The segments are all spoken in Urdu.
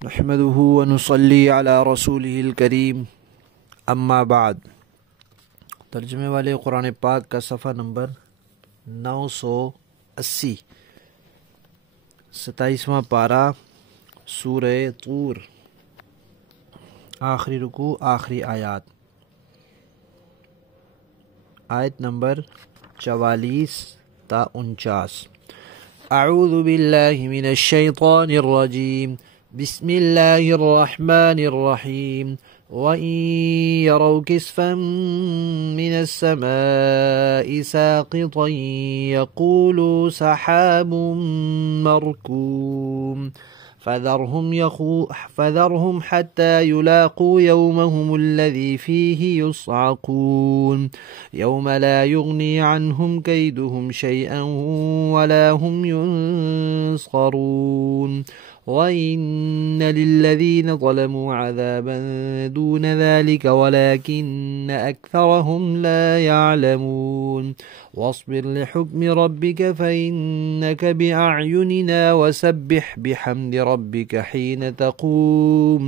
نحمده ونصلي على رسوله الكريم اما بعد۔ ترجمے والے قرآن پاک کا صفحہ نمبر 980، 27واں پارہ، سورہ طور، آخری رکوع، آخری آیات، آیت نمبر 44 تا 49۔ اعوذ باللہ من الشیطان الرجیم، بسم اللہ الرحمن الرحیم۔ وَإِن يَرَوْا كِسْفًا مِّنَ السَّمَاءِ سَاقِطًا يَقُولُوا سَحَابٌ مَّرْكُومٌ فَذَرْهُمْ حَتَّى يُلَاقُوا يَوْمَهُمُ الَّذِي فِيهِ يُصْعَقُونَ يَوْمَ لَا يُغْنِي عَنْهُمْ كَيْدُهُمْ شَيْئًا وَلَا هُمْ يُنصَرُونَ وَإِنَّ لِلَّذِينَ ظَلَمُوا عَذَابًا دُونَ ذَلِكَ وَلَكِنَّ أَكْثَرَهُمْ لَا يَعْلَمُونَ وَاصْبِرْ لِحُكْمِ رَبِّكَ فَإِنَّكَ بِأَعْيُنِنَا وَسَبِّحْ بِحَمْدِ رَبِّكَ حِينَ تَقُومُ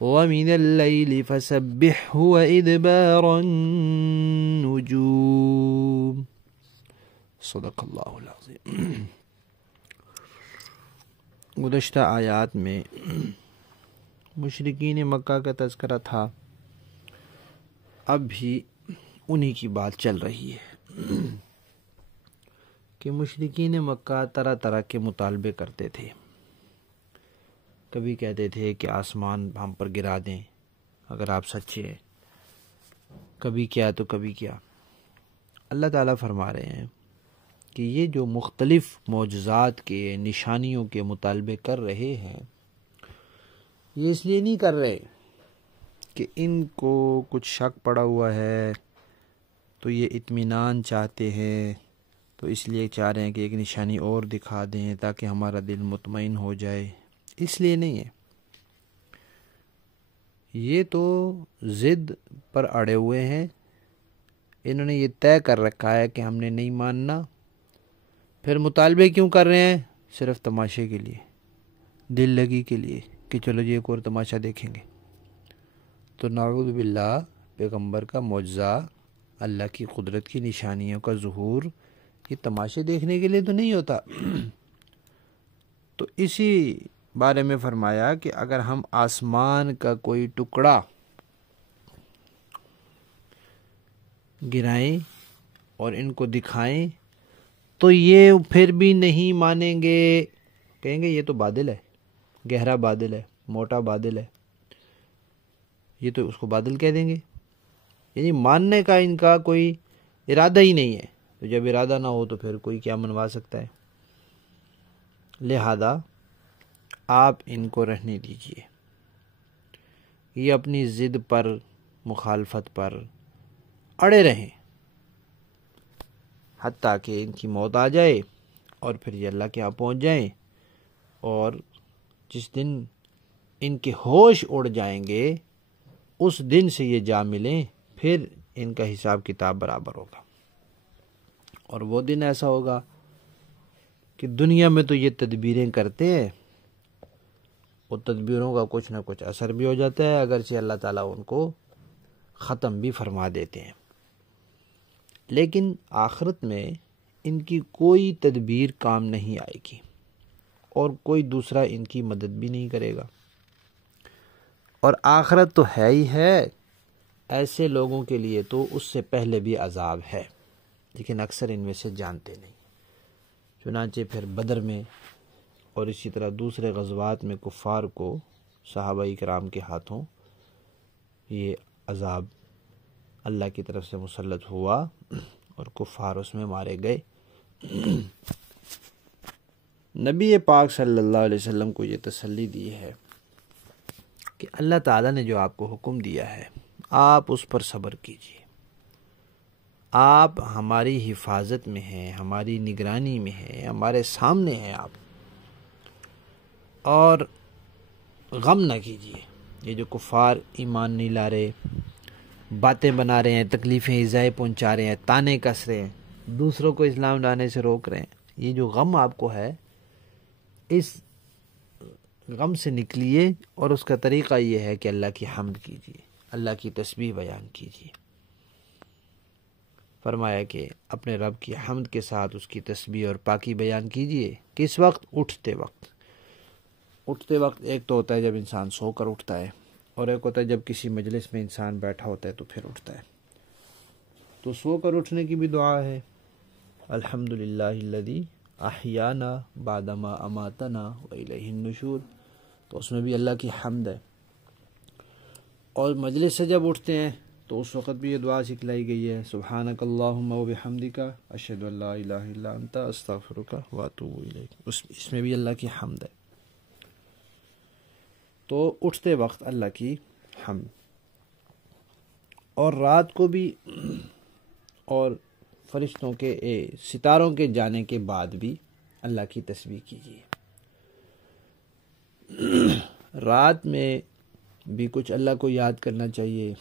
وَمِنَ اللَّيْلِ فَسَبِّحْهُ وَإِدْبَارَ النُّجُومِ۔ صدق اللہ العظیم۔ گزشتہ آیات میں مشرکین مکہ کا تذکرہ تھا، اب بھی انہی کی بات چل رہی ہے کہ مشرکین مکہ طرح طرح کے مطالبے کرتے تھے۔ کبھی کہتے تھے کہ آسمان ہم پر گرا دیں اگر آپ سچے ہیں، کبھی کیا تو کبھی کیا۔ اللہ تعالیٰ فرما رہے ہیں کہ یہ جو مختلف معجزات کے، نشانیوں کے مطالبے کر رہے ہیں، یہ اس لیے نہیں کر رہے کہ ان کو کچھ شک پڑا ہوا ہے تو یہ اطمینان چاہتے ہیں، تو اس لیے چاہ رہے ہیں کہ ایک نشانی اور دکھا دیں تاکہ ہمارا دل مطمئن ہو جائے، اس لیے نہیں ہے۔ یہ تو ضد پر اڑے ہوئے ہیں، انہوں نے یہ طے کر رکھا ہے کہ ہم نے نہیں ماننا۔ پھر مطالبے کیوں کر رہے ہیں؟ صرف تماشے کے لیے، دل لگی کے لیے کہ چلو جی ایک اور تماشا دیکھیں گے۔ تو نعوذ باللہ، پیغمبر کا معجزہ، اللہ کی قدرت کی نشانیوں کا ظہور، یہ تماشے دیکھنے کے لیے تو نہیں ہوتا۔ تو اسی بارے میں فرمایا کہ اگر ہم آسمان کا کوئی ٹکڑا گرائیں اور ان کو دکھائیں تو یہ پھر بھی نہیں مانیں گے، کہیں گے یہ تو بادل ہے، گہرا بادل ہے، موٹا بادل ہے، یہ تو اس کو بادل کہہ دیں گے۔ یعنی ماننے کا ان کا کوئی ارادہ ہی نہیں ہے، تو جب ارادہ نہ ہو تو پھر کوئی کیا منوا سکتا ہے؟ لہذا آپ ان کو رہنے دیجئے، یہ اپنی ضد پر، مخالفت پر اڑے رہیں حتیٰ کہ ان کی موت آ جائے اور پھر یہ اللہ کے ہاں پہنچ جائیں، اور جس دن ان کے ہوش اڑ جائیں گے اس دن سے یہ جا ملیں، پھر ان کا حساب کتاب برابر ہوگا۔ اور وہ دن ایسا ہوگا کہ دنیا میں تو یہ تدبیریں کرتے ہیں، وہ تدبیروں کا کچھ نہ کچھ اثر بھی ہو جاتا ہے، اگرچہ اللہ تعالیٰ ان کو ختم بھی فرما دیتے ہیں، لیکن آخرت میں ان کی کوئی تدبیر کام نہیں آئے گی اور کوئی دوسرا ان کی مدد بھی نہیں کرے گا۔ اور آخرت تو ہے ہی ہے، ایسے لوگوں کے لیے تو اس سے پہلے بھی عذاب ہے، لیکن اکثر ان میں سے جانتے نہیں۔ چنانچہ پھر بدر میں اور اسی طرح دوسرے غزوات میں کفار کو صحابہ کرام کے ہاتھوں یہ عذاب اللہ کی طرف سے مسلط ہوا اور کفار اس میں مارے گئے۔ نبی پاک صلی اللہ علیہ وسلم کو یہ تسلی دی ہے کہ اللہ تعالیٰ نے جو آپ کو حکم دیا ہے آپ اس پر صبر کیجیے، آپ ہماری حفاظت میں ہیں، ہماری نگرانی میں ہیں، ہمارے سامنے ہیں آپ، اور غم نہ کیجیے۔ یہ جو کفار ایمان نہیں لا رہے، باتیں بنا رہے ہیں، تکلیفیں ایذائیں پہنچا رہے ہیں، تانے کس رہے ہیں، دوسروں کو اسلام لانے سے روک رہے ہیں، یہ جو غم آپ کو ہے، اس غم سے نکلیے، اور اس کا طریقہ یہ ہے کہ اللہ کی حمد کیجیے، اللہ کی تسبیح بیان کیجیے۔ فرمایا کہ اپنے رب کی حمد کے ساتھ اس کی تسبیح اور پاکی بیان کیجیے۔ کس وقت؟ اٹھتے وقت ایک تو ہوتا ہے جب انسان سو کر اٹھتا ہے، اور ایک ہوتا ہے جب کسی مجلس میں انسان بیٹھا ہوتا ہے تو پھر اٹھتا ہے۔ تو سو کر اٹھنے کی بھی دعا ہے، الحمدللہ الذی احیانا بعدما اماتنا والیہ النشور، تو اس میں بھی اللہ کی حمد ہے۔ اور مجلس سے جب اٹھتے ہیں تو اس وقت بھی یہ دعا سکھلائی گئی ہے، سبحانک اللہم وبحمدک اشہد ان لا الہ الا انت استغفرک واتوب الیک، اس میں بھی اللہ کی حمد ہے۔ تو اٹھتے وقت اللہ کی حمد، اور رات کو بھی، اور فرشتوں کے ستاروں کے جانے کے بعد بھی اللہ کی تسبیح کیجیے۔ رات میں بھی کچھ اللہ کو یاد کرنا چاہیے،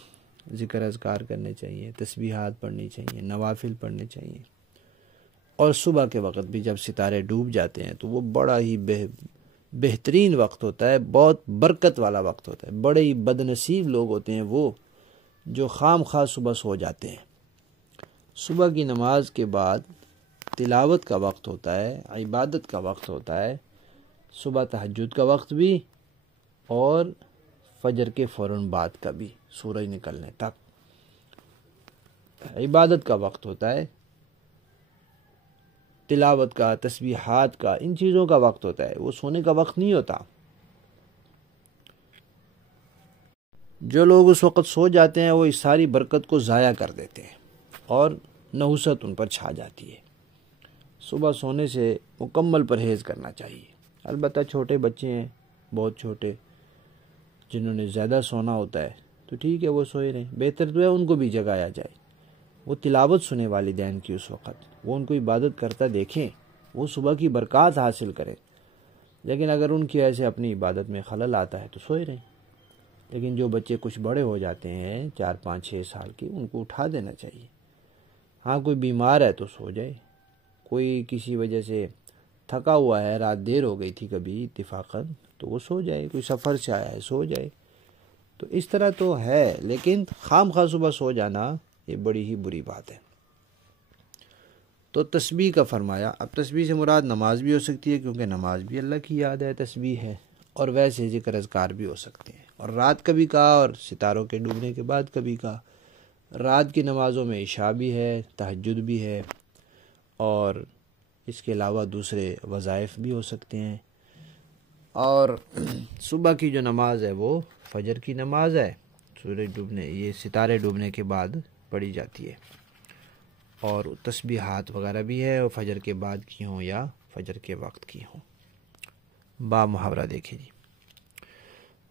ذکر اذکار کرنے چاہیے، تسبیحات پڑھنی چاہیے، نوافل پڑھنے چاہیے۔ اور صبح کے وقت بھی جب ستارے ڈوب جاتے ہیں تو وہ بڑا ہی بہترین وقت ہوتا ہے، بہت برکت والا وقت ہوتا ہے۔ بڑے ہی بد نصیب لوگ ہوتے ہیں وہ جو خام خواہ صبح سو جاتے ہیں۔ صبح کی نماز کے بعد تلاوت کا وقت ہوتا ہے، عبادت کا وقت ہوتا ہے، صبح تہجد کا وقت بھی، اور فجر کے فوراً بعد کا بھی، سورج نکلنے تک عبادت کا وقت ہوتا ہے، تلاوت کا، تسبیحات کا، ان چیزوں کا وقت ہوتا ہے، وہ سونے کا وقت نہیں ہوتا۔ جو لوگ اس وقت سو جاتے ہیں وہ اس ساری برکت کو ضائع کر دیتے ہیں، اور نحوست ان پر چھا جاتی ہے۔ صبح سونے سے مکمل پرہیز کرنا چاہیے۔ البتہ چھوٹے بچے ہیں، بہت چھوٹے، جنہوں نے زیادہ سونا ہوتا ہے تو ٹھیک ہے، وہ سوئے رہیں، بہتر تو ہے ان کو بھی جگایا جائے، وہ تلاوت سنے والدین کی اس وقت، وہ ان کو عبادت کرتا دیکھیں، وہ صبح کی برکات حاصل کریں۔ لیکن اگر ان کی ایسے اپنی عبادت میں خلل آتا ہے تو سوئے رہیں۔ لیکن جو بچے کچھ بڑے ہو جاتے ہیں، 4 5 6 سال کے، ان کو اٹھا دینا چاہیے۔ ہاں کوئی بیمار ہے تو سو جائے، کوئی کسی وجہ سے تھکا ہوا ہے، رات دیر ہو گئی تھی کبھی اتفاقاً، تو وہ سو جائے، کوئی سفر سے آیا ہے سو جائے۔ تو اس طرح تو ہے، لیکن خام خواہ صبح سو جانا یہ بڑی ہی بری بات ہے۔ تو تسبیح کا فرمایا۔ اب تسبیح سے مراد نماز بھی ہو سکتی ہے، کیونکہ نماز بھی اللہ کی یاد ہے، تسبیح ہے، اور ویسے ذکر اذکار بھی ہو سکتے ہیں۔ اور رات کا بھی کہا، اور ستاروں کے ڈوبنے کے بعد کبھی کہا۔ رات کی نمازوں میں عشاء بھی ہے، تہجد بھی ہے، اور اس کے علاوہ دوسرے وظائف بھی ہو سکتے ہیں۔ اور صبح کی جو نماز ہے وہ فجر کی نماز ہے، سورج ڈوبنے، یہ ستارے ڈوبنے کے بعد پڑھی جاتی ہے، اور تسبیحات وغیرہ بھی ہے، اور فجر کے بعد کی ہوں یا فجر کے وقت کی ہوں۔ با محاورہ دیکھیں جی،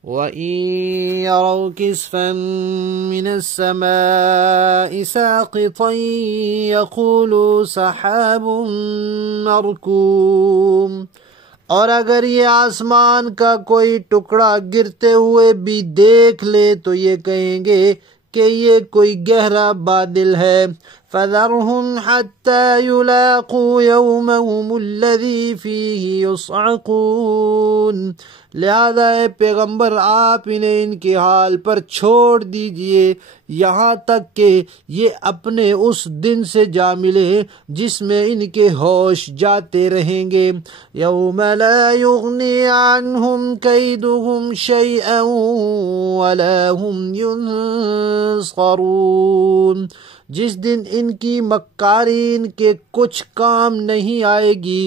وَإِن يَرَوْا كِسْفًا مِّنَ السَّمَاءِ سَاقِطًا يَقُولُوا سَحَابٌ مَّرْكُومٌ، اور اگر یہ آسمان کا کوئی ٹکڑا گرتے ہوئے بھی دیکھ لے تو یہ کہیں گے کہ یہ کوئی گہرا بادل ہے۔ فَذَرْهُمْ حَتَّى يُلَاقُوا يَوْمَهُمُ الَّذِي فِيهِ يُصْعَقُونَ، لہذا اے پیغمبر آپ انہیں ان کے حال پر چھوڑ دیجئے یہاں تک کہ یہ اپنے اس دن سے جا ملے جس میں ان کے ہوش جاتے رہیں گے۔ يَوْمَ لَا يُغْنِي عَنْهُمْ كَيْدُهُمْ شَيْئًا وَلَا هُمْ يُنصَرُونَ، جس دن ان کی مکاری ان کے کچھ کام نہیں آئے گی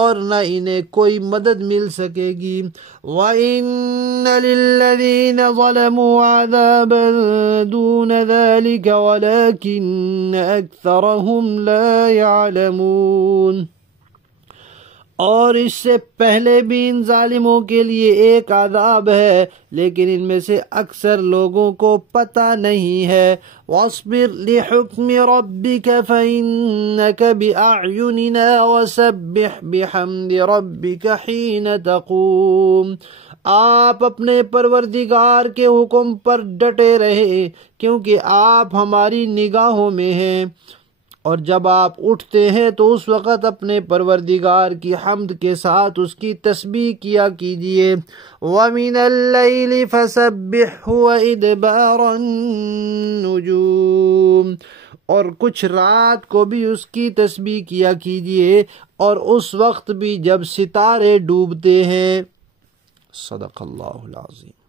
اور نہ انہیں کوئی مدد مل سکے گی۔ وَإِنَّ لِلَّذِينَ ظَلَمُوا عَذَابًا دُونَ ذَلِكَ وَلَكِنَّ أَكْثَرَهُمْ لَا يَعْلَمُونَ، اور اس سے پہلے بھی ان ظالموں کے لیے ایک عذاب ہے، لیکن ان میں سے اکثر لوگوں کو پتہ نہیں ہے۔ وَاصْبِرْ لِحُكْمِ رَبِّكَ فَإِنَّكَ بِأَعْيُنِنَا وَسَبِّحْ بِحَمْدِ رَبِّكَ حِينَ تَقُومُ، آپ اپنے پروردگار کے حکم پر ڈٹے رہے کیونکہ آپ ہماری نگاہوں میں ہیں، اور جب آپ اٹھتے ہیں تو اس وقت اپنے پروردگار کی حمد کے ساتھ اس کی تسبیح کیا کیجیے. وَمِنَ اللَّيْلِ فَسَبِّحْهُ وَإِدْبَارَ النُّجُومِ، اور کچھ رات کو بھی اس کی تسبیح کیا کیجیے اور اس وقت بھی جب ستارے ڈوبتے ہیں. صدق اللہ العظیم.